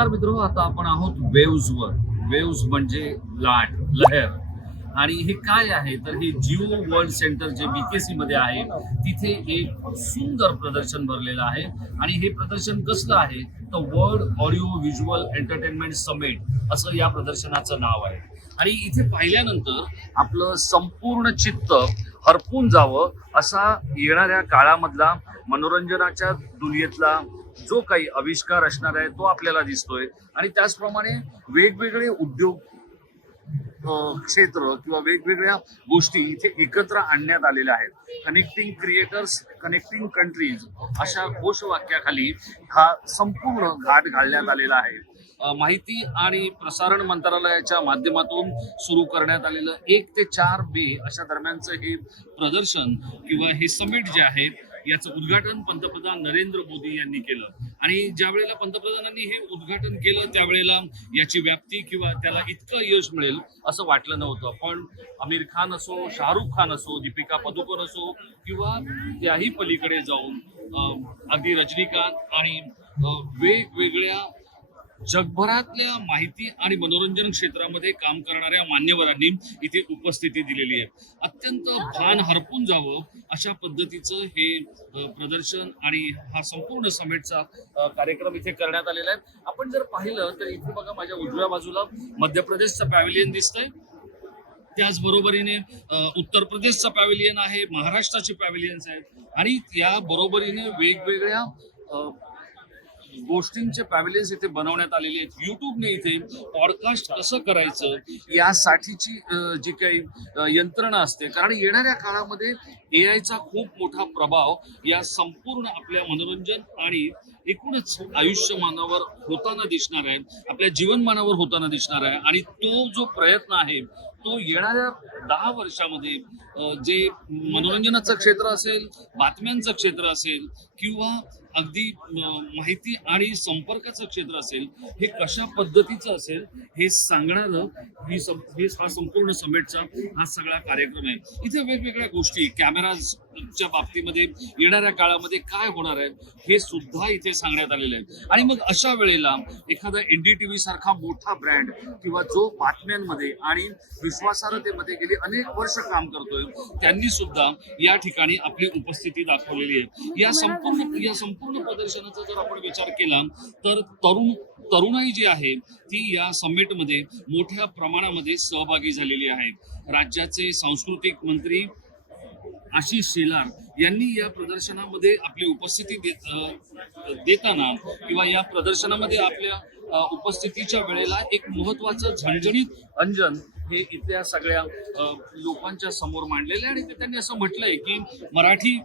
नमस्कार मित्र आता आपण आहोत वेव्हजवर वेव्ज म्हणजे लाट लहर. आणि हे काय आहे? तर हे जिओ वर्ल्ड सेंटर जे बीकेसी मध्ये आहे तिथे एक सुंदर प्रदर्शन भरलेलं आहे. आणि हे प्रदर्शन कसलं आहे? तर world audio visual entertainment summit असं या प्रदर्शनाचं नाव आहे. आणि इथे पाहिल्यानंतर आपलं संपूर्ण चित्त हरपून जावं असा येणाऱ्या काळामधला मनोरंजनाच्या दुनियेतला जो काही आविष्कार असणार आहे तो आपल्याला दिसतोय. आणि त्याचप्रमाणे वेगवेगळे उद्योग क्षेत्र किंवा वेगवेगळ्या गोष्टी इथे एकत्र आणण्यात आलेल्या आहेत. कनेक्टिंग क्रिएटर्स कनेक्टिंग कंट्रीज अशा घोषवाक्याखाली हा संपूर्ण घाट घालण्यात आलेला आहे. माहिती आणि प्रसारण मंत्रालयाच्या माध्यमातून सुरू करण्यात आलेलं एक ते चार मे अशा दरम्यानचं हे प्रदर्शन किंवा हे समिट जे आहे याचं उद्घाटन पंतप्रधान नरेंद्र मोदी यांनी केलं. आणि ज्या वेळेला पंतप्रधानांनी हे उद्घाटन केलं त्यावेळेला याची व्याप्ती किंवा त्याला इतकं यश मिळेल असं वाटलं नव्हतं. पण आमिर खान असो शाहरुख खान असो दीपिका पदुकोण असो किंवा त्याही पलीकडे जाऊन अगदी रजनीकांत आणि वेगवेगळ्या जगभरातल्या माहिती आणि मनोरंजन क्षेत्रामध्ये काम करणाऱ्या मान्यवरांनी इथे उपस्थिती दिलेली आहे. अत्यंत भान हरपून जावं अशा पद्धतीचं हे प्रदर्शन आणि हा संपूर्ण समिटचा कार्यक्रम इथे करण्यात आलेला आहे. आपण जर पाहिलं तर इथे बघा माझ्या उजव्या बाजूला मध्य प्रदेशचं पॅव्हिलियन दिसतंय. त्याचबरोबरीने उत्तर प्रदेशचं पॅव्हिलियन आहे महाराष्ट्राचे पॅव्हिलियन्स आहेत. आणि त्या बरोबरीने वेगवेगळ्या गोष्टींचे पॅवेलेन्स इथे बनवण्यात आलेले आहेत. युट्यूबने इथे पॉडकास्ट कसं करायचं यासाठीची जी काही यंत्रणा असते कारण येणाऱ्या काळामध्ये ए आयचा खूप मोठा प्रभाव या संपूर्ण आपल्या मनोरंजन आणि एकूणच आयुष्यमानावर होताना दिसणार आहे आपल्या जीवनमानावर होताना दिसणार आहे. आणि तो जो प्रयत्न आहे तो येणाऱ्या दहा वर्षामध्ये जे मनोरंजनाचं क्षेत्र असेल बातम्यांचं क्षेत्र असेल किंवा अगदी माहिती आणि संपर्काचं क्षेत्र असेल हे कशा पद्धतीचं असेल हे सांगणारं ही सं- हे हा संपूर्ण समेटचा हा सगळा कार्यक्रम आहे. इथे वेगवेगळ्या गोष्टी कॅमेराजच्या बाबतीमध्ये येणाऱ्या काळामध्ये काय होणार आहे हे सुद्धा इथे सांगण्यात आलेलं आहे. आणि मग अशा वेळेला एखादा एनडीटीव्ही सारखा मोठा ब्रँड किंवा जो बातम्यांमध्ये आणि विश्वासार्हतेमध्ये गेली अनेक वर्ष काम करतोय त्यांनी सुद्धा या ठिकाणी आपली उपस्थिती दाखवलेली आहे. या संपूर्ण या संपूर्ण प्रदर्शनाचा जर आपण विचार केला तर तरुण तरुणाई जी आहे ती या समिटमध्ये मोठ्या प्रमाणामध्ये सहभागी झालेली आहे. राज्याचे सांस्कृतिक मंत्री आशिष शेलार यांनी या प्रदर्शनामध्ये आपली उपस्थिती देताना किंवा या प्रदर्शनामध्ये आपल्या उपस्थितीच्या वेळेला एक महत्वाचं झणझणीत अंजन हे इथल्या सगळ्या लोकांच्या समोर मांडलेलं आहे आणि ते त्यांनी असं म्हटलंय की मराठी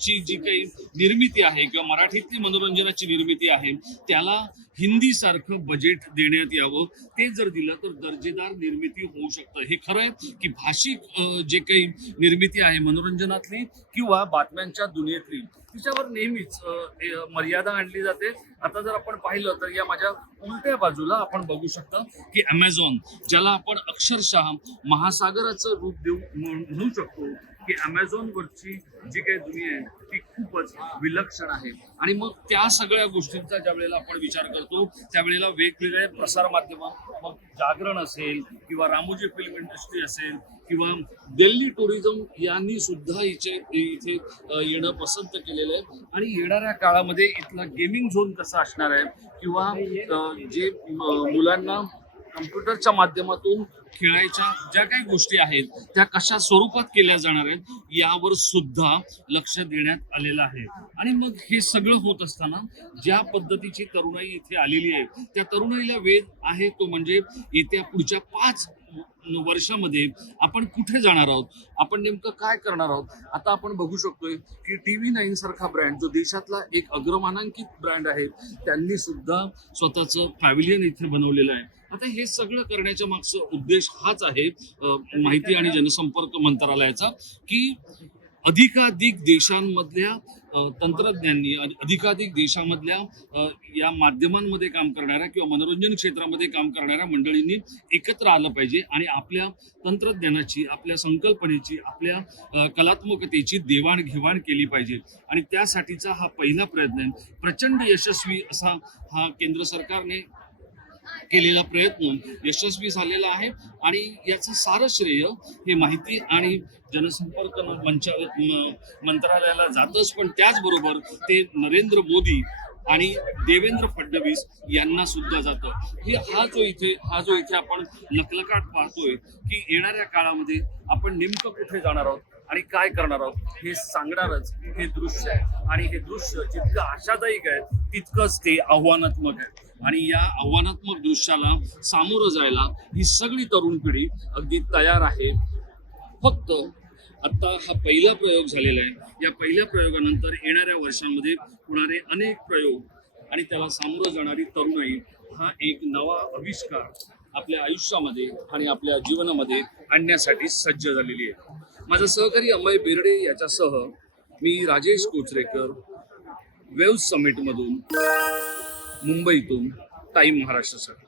ची जी काही निर्मिती आहे किंवा मराठीतली मनोरंजनाची निर्मिती आहे त्याला हिंदी सारखं बजेट देण्यात यावं. ते जर दिलं तर दर्जेदार निर्मिती होऊ शकतं. हे खरं आहे की भाषिक जे काही निर्मिती आहे मनोरंजनातली किंवा बातम्यांच्या दुनियेतली तिच्यावर नेहमीच मर्यादा आणली जाते. आता जर आपण पाहिलं तर या माझ्या उलट्या बाजूला आपण बघू शकता की अमेझॉन ज्याला आपण अक्षरशः महासागराचं रूप देऊ म्हणू शकतो की अमेझॉन वरची जी काही दुनिया आहे ती खूपच विलक्षण आहे. आणि मग त्या सगळ्या गोष्टींचा ज्या वेळेला आपण विचार करतो त्यावेळेला वेगवेगळे प्रसार माध्यम मग जागरण असेल किंवा रामोजी फिल्म इंडस्ट्री असेल किंवा दिल्ली टुरिझम यांनी सुद्धा इथे इथे येणं पसंत केलेलं आहे. आणि येणाऱ्या काळामध्ये इथला गेमिंग झोन कसा असणार आहे? किंवा जे मुलांना कम्प्युटरच्या माध्यमातून खेळायच्या ज्या काही गोष्टी आहेत त्या कशा स्वरूपात केल्या जाणार आहेत यावर सुद्धा लक्ष देण्यात आलेलं आहे. आणि मग हे सगळं होत असताना ज्या पद्धतीची तरुणाई इथे आलेली आहे त्या तरुणाईला वेध आहे तो म्हणजे येत्या पुढच्या पाच वर्षामध्ये आपण कुठे जाणार आहोत आपण नेमकं काय करणार आहोत? आता आपण बघू शकतोय की टी व्ही नाईन सारखा ब्रँड जो देशातला एक अग्रमानांकित ब्रँड आहे त्यांनी सुद्धा स्वतःचं पॅव्हिलियन इथे बनवलेलं आहे. आता हे सगळं करण्याच्या मागचा उद्देश हाच आहे माहिती आणि जनसंपर्क मंत्रालयाचा की अधिकाधिक देशांमधल्या तंत्रज्ञांनी अधिकाधिक देशामधल्या या माध्यमांमध्ये काम करणाऱ्या किंवा मनोरंजन क्षेत्रामध्ये काम करणाऱ्या मंडळींनी एकत्र आलं पाहिजे आणि आपल्या तंत्रज्ञानाची आपल्या संकल्पनेची आपल्या कलात्मकतेची देवाणघेवाण केली पाहिजे. आणि त्यासाठीचा हा पहिला प्रयत्न आहे. प्रचंड यशस्वी असा हा केंद्र सरकारने केलेला प्रयत्न यशस्वी झालेला आहे आणि याचं सारं श्रेय हे माहिती आणि जनसंपर्क मंच मंत्रालयाला जातच पण त्याचबरोबर ते नरेंद्र मोदी आणि देवेंद्र फडणवीस यांना सुद्धा जातं. हे हा जो इथे हा जो इथे आपण लकलकाट पाहतोय की येणाऱ्या काळामध्ये आपण नेमकं कुठे जाणार आहोत? आणि काय करणार आहोत? हे सांगणारच हे दृश्य आहे. आणि हे दृश्य जितकं आशादायक आहे तितकंच ते आव्हानात्मक आहे. आणि या आव्हानात्मक दृश्याला सामोरं जायला ही सगळी तरुण पिढी अगदी तयार आहे. फक्त आता हा पहिला प्रयोग झालेला आहे. या पहिल्या प्रयोगानंतर येणाऱ्या वर्षांमध्ये होणारे अनेक प्रयोग आणि त्याला सामोरं जाणारी तरुणाई हा एक नवा आविष्कार आपल्या आयुष्यामध्ये आणि आपल्या जीवनामध्ये आणण्यासाठी सज्ज झालेली आहे. माझा सहकारी अमय बेर्डे याच्यासह मी राजेश कोचरेकर वेव्ह समिटमधून मुंबईतून टाईम महाराष्ट्रासाठी.